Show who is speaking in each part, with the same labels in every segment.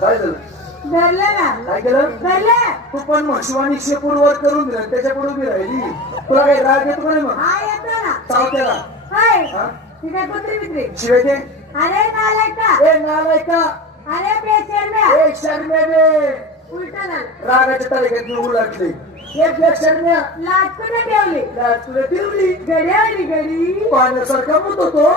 Speaker 1: काय झालं?
Speaker 2: धरलं ना.
Speaker 1: काय केलं?
Speaker 2: धरलं
Speaker 1: तू पण मग शिवानी शेपूर वर करून दिला त्याच्याकडून उभी राहिली. तुला काही राग येतो का नाही मग?
Speaker 2: हा येतो ना.
Speaker 1: चावत्याला.
Speaker 2: हाय.
Speaker 1: हा?
Speaker 2: ती काय कुत्री बित्री?
Speaker 1: शिवाय ते
Speaker 2: अरे का
Speaker 1: ए नालाय का
Speaker 2: अरे पेशंट ना
Speaker 1: ए शर्म्याने
Speaker 2: उलट ना.
Speaker 1: रागाच्या तालिकेत निघू लागले एक एक शर्म्या.
Speaker 2: लाट कुठे ठेवली?
Speaker 1: लाज तुला ठेवली?
Speaker 2: घडी आली घडी.
Speaker 1: पाण्यासारखा मुत होतो.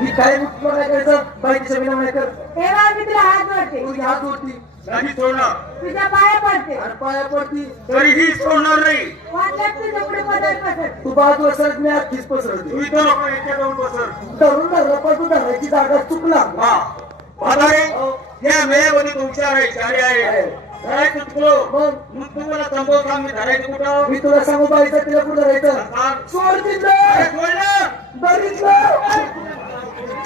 Speaker 1: मी काय करायचं बाईच्या विना नाही. कर
Speaker 2: तेव्हा मी तुला हात जोडते.
Speaker 1: तुझी हात होती
Speaker 3: नाही सोडणार.
Speaker 2: तुझ्या पाया पडते.
Speaker 1: आणि पाया पडती
Speaker 3: तरीही सोडणार नाही.
Speaker 2: वाटल्यास तुझ्या पुढे पदर पसर
Speaker 1: तू मी आखीच पसरते
Speaker 3: तू इथं नको इथे जाऊन बसर
Speaker 1: धरून धरला पण तू धरायची जागा चुकला.
Speaker 3: हा. म्हातारे या वेळेमध्ये तुमच्या आहे. आहे. धरायचं चुकलो
Speaker 1: मग?
Speaker 3: मग तुम्हाला समजावून सांग मी धरायचं कुठं?
Speaker 1: मी तुला सांगू बाईचं तिला कुठं
Speaker 3: सांग.
Speaker 1: सोड
Speaker 3: अरे
Speaker 1: तिथलं
Speaker 3: सोडलं.
Speaker 1: बघितलं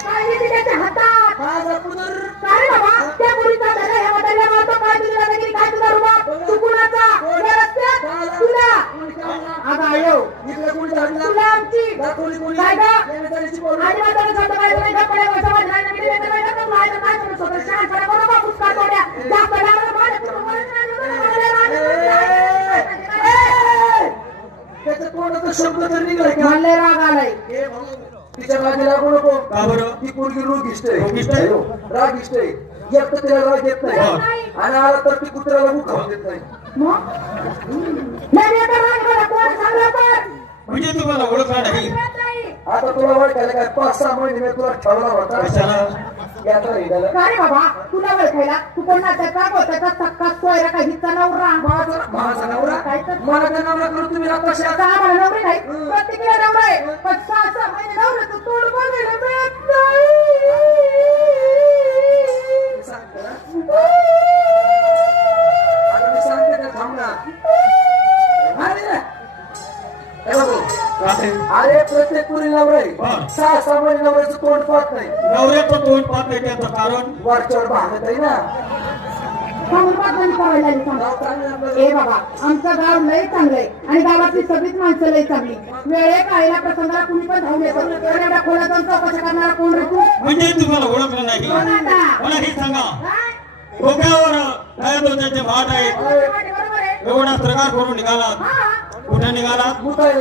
Speaker 2: काय ते त्याच्या हातात
Speaker 1: माझा पुनर
Speaker 2: काय बाबा त्या मुलीचा धडा ह्या म्हाताऱ्याला मारतो काय तुझी दादागिरी काय तुझा रुबाब तू कुणाचा या रस्त्यात तुला
Speaker 1: आता आयो इकडे कोणी झाडला
Speaker 2: तुला आमची
Speaker 1: दाखवली कोणी
Speaker 2: काय गं?
Speaker 1: येण्याजाण्याची पोरं.
Speaker 2: आणि म्हातारा शब्द काय तुम्ही कपडे वरचा वर घालणं गेली, वेगळं वेगळं करून राहायचं, काय तुम्ही स्वतः शांत पडा, बरं बा, मुस्का तोड्या. जास्त लावलं, मला कुठं
Speaker 1: त्याच्या तोंडाचा शब्द तर निघाला का?
Speaker 2: म्हणले राग आलाय.
Speaker 1: तिच्या रागी लागू नको.
Speaker 3: का बरं?
Speaker 1: ती पोरगी रोगिष्ट आहे
Speaker 3: रोगिष्ट आहे?
Speaker 1: हो, रागिष्ट आहे एक तर तिला राग येत नाही.
Speaker 3: हा.
Speaker 1: आणि आला तर ती कुत्र्याला खाऊन देत नाही
Speaker 2: मग? नाही, येतं राग मला, कोण सांगलं तर?
Speaker 3: म्हणजे तुम्हाला ओळखला नाही
Speaker 2: येत नाही.
Speaker 1: आता झालं काय पाच सहा महिने मी तुला ठेवला होता? यात्रा निघाला
Speaker 2: का रे बाबा? तुला ओळखायला तू सक्का सोयरा काही नवरा?
Speaker 1: माझा माझा नवरा?
Speaker 2: काय तर?
Speaker 1: मला नवरा करून तुम्ही कशा
Speaker 2: आता आम्हाला नवरे नाही. प्रत्येकीला नवरा. आहे पण सहा सहा महिने नवरे तू तोड मिळत
Speaker 1: अरे प्रत्येक पुरी नवरा. सहा सहा महिने नवऱ्याचं तोंड पाहत नाही.
Speaker 3: नवऱ्याचं तोंड पाहत नाही त्याचं कारण?
Speaker 1: वरच्यावर भागत आहे ना.
Speaker 2: ए बाबा आमचं गाव लय चांगलंय आणि गावातली सगळीच माणसं लय चांगली. वेळे काळीला प्रसंगाला कुणी पण धावून येतं एवढ्या खोला जाऊन चौकशा करणारा कोण रे तू?
Speaker 3: म्हणजे तुम्हाला ओळखलं नाही? मला हे सांगा.
Speaker 2: काय?
Speaker 3: डोक्यावर काय त्याचे भाट आहेत?
Speaker 2: आहे
Speaker 3: एवढा प्रकार करून निघालात.
Speaker 2: हा.
Speaker 3: कुठे.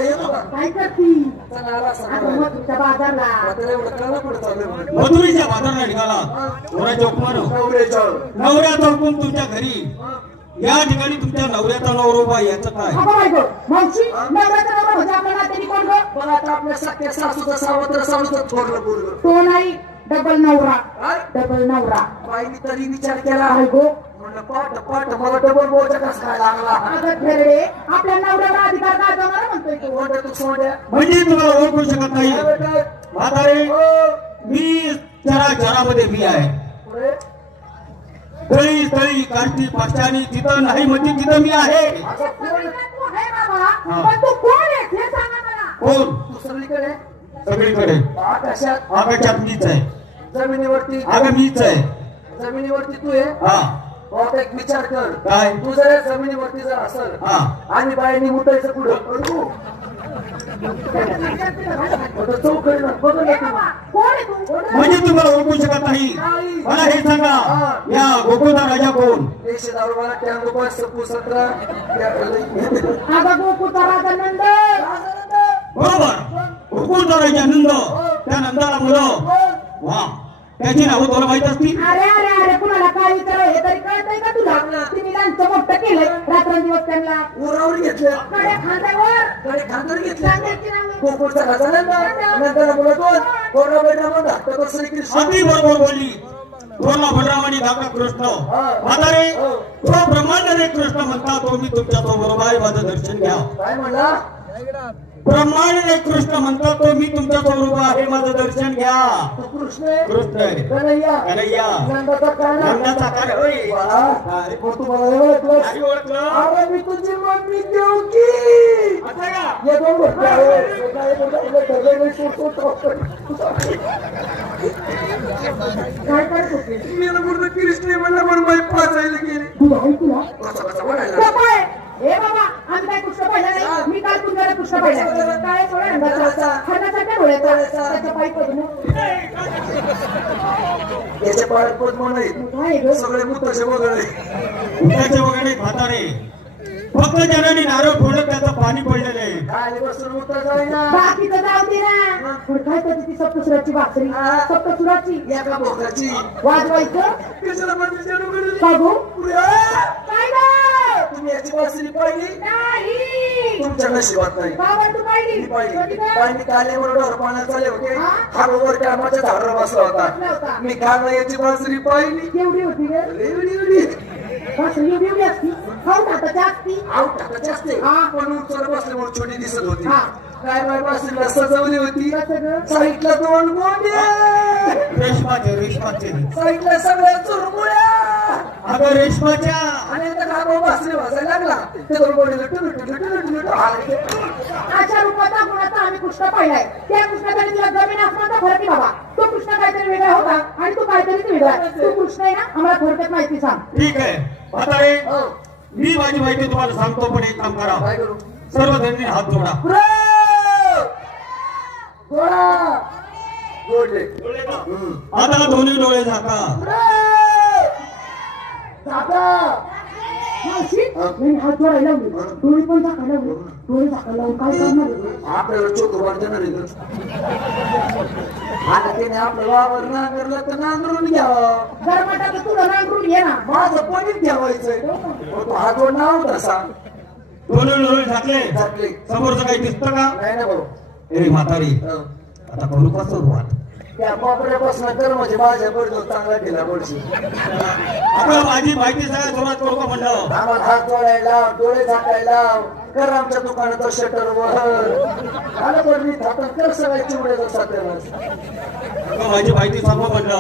Speaker 2: मग तुझ्या बाजारला.
Speaker 1: कुठं
Speaker 3: नवऱ्याच्या हुकमानं
Speaker 1: नवऱ्याच्यावर.
Speaker 3: नवऱ्याचा हुकूम तुमच्या घरी. या ठिकाणी तुमच्या नवऱ्याचा नवरोबा याचं काय?
Speaker 2: म्हणजे आपल्या
Speaker 1: सासूचा सावत्र सासूचा थोरलं पोरगं.
Speaker 2: तो नाही. डबल नवरा? डबल नवरा
Speaker 1: बाईने तरी विचार केला.
Speaker 2: काय गो
Speaker 1: म्हणलं पाठ पाठ मला डबल बोलचा कस काय लागला?
Speaker 2: अगं खेरडे आपल्या नवऱ्याला अधिकार काय जमणार म्हणतोय तू?
Speaker 1: कोणत्या तू सोड्या
Speaker 3: म्हणजे तुम्हाला ओळखू शकत नाही? म्हातारे
Speaker 1: हो.
Speaker 3: मी जरा घरामध्ये मी आहे. तळी तळी काष्टी पाशाणी तिथं नाही म्हणजे तिथं मी आहे.
Speaker 1: कोण?
Speaker 2: तू
Speaker 1: सगळीकडे. आकाशात
Speaker 3: आकाशात मीच आहे.
Speaker 1: जमिनीवरती
Speaker 3: अगं मीच आहे.
Speaker 1: जमिनीवरती तू आहे
Speaker 3: हा.
Speaker 1: एक विचार कर.
Speaker 3: काय?
Speaker 1: तू जर या जमिनीवरती जर असल
Speaker 3: हा.
Speaker 1: आणि बाईने मुतायचं पुढं आता चौकडी ना
Speaker 2: आहे तू?
Speaker 3: म्हणजे तुम्हाला ओळखू शकत नाही. मला हे सांगा. या गोकुळचा राजा कोण?
Speaker 1: एकशे रुपये सतरा
Speaker 2: गोकुळचा राजा नंद
Speaker 3: बरोबर. गोकुळचा राजा नंद. त्या नंदाला मुलं वा. त्याची नावं तुला माहीत असतील?
Speaker 2: अरे अरे अरे कुणाला काय विचारावं हे तरी कळतंय का तुला? तिने त्यांचं मोठं केलंय रात्रंदिवस त्यांना.
Speaker 1: उरावर घेतलं.
Speaker 2: कडे खांद्यावर.
Speaker 1: कडे घेतलं. कोकणचा राजा नंदा नंदाला मुलं
Speaker 3: अगदी बरोबर बोलली. थोरला बलराम आणि धाकटा कृष्ण. म्हातारे तो ब्रह्मांड कृष्ण म्हणता तो मी तुमच्या तो बरोबर आहे माझं दर्शन घ्या.
Speaker 1: काय म्हणला?
Speaker 3: ब्रह्मांड कृष्ण म्हणता तो मी तुमच्या स्वरूप आहे माझं दर्शन घ्या
Speaker 1: कृष्ण?
Speaker 3: कृष्ण.
Speaker 1: कन्हैया
Speaker 3: कन्हैया.
Speaker 1: नंदाचा
Speaker 3: होय?
Speaker 1: तू मला ओळखलं
Speaker 3: ओळखलं
Speaker 1: अरे मी तुझी मम्मी देवकी
Speaker 3: असं का?
Speaker 1: ये दोन गोष्टी आहे. हे काय बोलतो, इकडे ठरलंय नाही, सोड, सोड, सोड.
Speaker 2: काय करत होते
Speaker 1: मी ना बोलतो, कृष्ण म्हणलं म्हणून बाई पाचायला गेली
Speaker 2: तुला आहे तुला
Speaker 1: कसं कसं म्हणायला?
Speaker 2: गप्प आहे. ए बाबा आम्ही काय कृष्ण पाहिलं नाही मी काल तुझ्याला कृष्ण पाहिलं काय थोडा अंगाचा हरणासारख्या डोळ्याचा त्याच्या
Speaker 1: पायात
Speaker 2: काय ग?
Speaker 1: सगळे मुताचे वगैरे
Speaker 3: त्याचे वगैरे म्हातारे. फक्त जनाने नारळ फोडत त्याचं पाणी पडलेलं आहे.
Speaker 1: खाली बसून मुता जाईना
Speaker 2: बाकीचं जाऊ दे ना. पण काय त्याची ती सप्तसुराची भाकरी? सप्तसुराची?
Speaker 1: एका भोकाची
Speaker 2: वाजवायचं?
Speaker 1: कशाला मंदिरच्या डोंगराला?
Speaker 2: का गो?
Speaker 1: पुढे.
Speaker 2: काय ग?
Speaker 1: तुम्ही याची बासरी पाहिली?
Speaker 2: नाही.
Speaker 1: तुमच्या नशिबात नाही.
Speaker 2: तू पाहिली.
Speaker 1: मी पाहिली. पाण्यात चाले होते.
Speaker 2: हा?
Speaker 1: गोवर कामाच्या झाडावर बसला होता. मी काल याची बासरी पाहिली.
Speaker 2: केवढी होती ग
Speaker 1: एवढी एवढी
Speaker 2: भाकरी एवढी एवढी असती. खाऊ टाकायची असती
Speaker 1: आऊट टाकायची असते
Speaker 2: हा.
Speaker 1: पण उंचवर बसल्यामुळे छोटी दिसत होती.
Speaker 2: हा.
Speaker 1: काय बाय बासरीला सजवली होती? दोन गोंड्या
Speaker 3: रेशमाचे रेशमाचे.
Speaker 1: साईडला सगळ्या चुरमुळ्या.
Speaker 3: अगं रेशमाच्या
Speaker 1: आणि आता काका बासरी वाजायला लागला ते दोन गोंडे टुलू टुलू टुलू टुलू हालायचे.
Speaker 2: अशा रूपाचा गुणाचा आम्ही कृष्ण पाहिलाय त्या कृष्णाकडे तुला जमीन असण्याचा फरक बाबा तो कृष्ण काहीतरी वेगळा होता आणि तू काहीतरी वेगळा आहे. तू कृष्ण आहे ना आम्हाला थोडक्यात माहिती सांग
Speaker 3: ठीक आहे म्हातारे
Speaker 1: हो.
Speaker 3: मी माझी माहिती तुम्हाला सांगतो पण एक काम करा
Speaker 1: काय करू
Speaker 3: सर्व जणी हात जोडा!
Speaker 1: गोळा! जोडले.
Speaker 3: आता दोन्ही डोळे झाका
Speaker 1: पुढे! झाका!
Speaker 2: मावशी, नाही, हात जोडायला लावले. डोळे पण झाकायला लावले. डोळे झाकायला लावून काय करणार आहे?
Speaker 1: आपल्याला चोखोबार देणार आहे का? आता त्याने आपलं वावर नांगरलं तर नांगरून घ्यावं.
Speaker 2: जर म्हटलं तर तुला नांगरून ना.
Speaker 1: माझं तो हा जोड नाव तसा
Speaker 3: दोन्ही डोळे झाकले.
Speaker 1: झाकले.
Speaker 3: समोरचं काही दिसतं का?
Speaker 1: नाही ना भाऊ.
Speaker 3: ए म्हातारी. आता करू का सुरुवात?
Speaker 1: त्या कोपऱ्यापासून कर म्हणजे माझ्या पडतो चांगला
Speaker 3: माझी माहिती सगळ्या सुरुवात करू का म्हणलं
Speaker 1: आम्हाला हात जोडायला डोळे झाकायला कर आमच्या दुकानाचं शटर वर. आलं पण मी थापण कर सगळ्या चिवड्याचं सत्यानाश
Speaker 3: अगं माझी माहिती सांगू म्हणलं